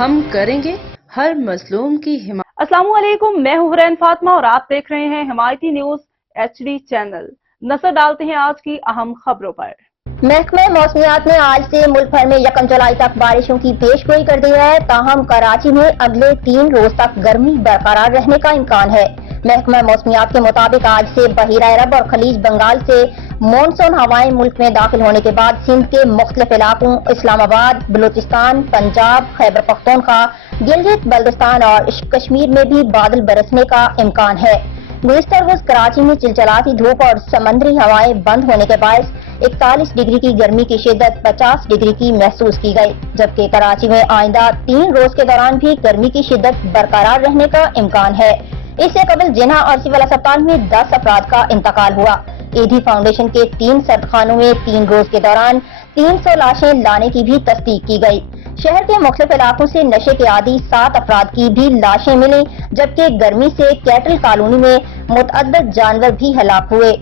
ہم کریں گے ہر مظلوم کی حمایت۔ السلام علیکم، میں ہوں حرین فاطمہ اور آپ دیکھ رہے ہیں حمایتی نیوز HD چینل۔ نظر ڈالتے ہیں آج کی اہم خبروں پر۔ محکمہ موسمیات نے آج سے ملک بھر میں 1 جولائی تک بارشوں کی پیش گوئی کر دی ہے، تاہم کراچی میں اگلے 3 روز تک گرمی برقرار رہنے کا امکان ہے۔ محکمہ موسمیات کے مطابق آج سے بحیرہ عرب اور خلیج بنگال سے مونسون ہوائیں ملک میں داخل ہونے کے بعد سندھ کے مختلف علاقوں، اسلام آباد، بلوچستان، پنجاب، خیبر پختونخوا، گلگت بلتستان اور کشمیر میں بھی بادل برسنے کا امکان ہے۔ گزشتہ روز کراچی میں چلچلاتی دھوپ اور سمندری ہوائیں بند ہونے کے باعث 41 ڈگری کی گرمی کی شدت 50 ڈگری کی محسوس کی گئی، جبکہ کراچی میں آئندہ 3 روز کے دوران بھی گرمی کی شدت برقرار رہنے کا امکان ہے۔ اس سے قبل جناح اور سول اسپتال میں 10 افراد کا انتقال ہوا۔ ایدھی فاؤنڈیشن کے 3 سردخانوں میں 3 روز کے دوران 300 لاشیں لانے کی بھی تصدیق کی گئی۔ شہر کے مختلف علاقوں سے نشے کے عادی 7 افراد کی بھی لاشیں ملیں، جبکہ گرمی سے کیٹل کالونی میں متعدد جانور بھی ہلاک ہوئے۔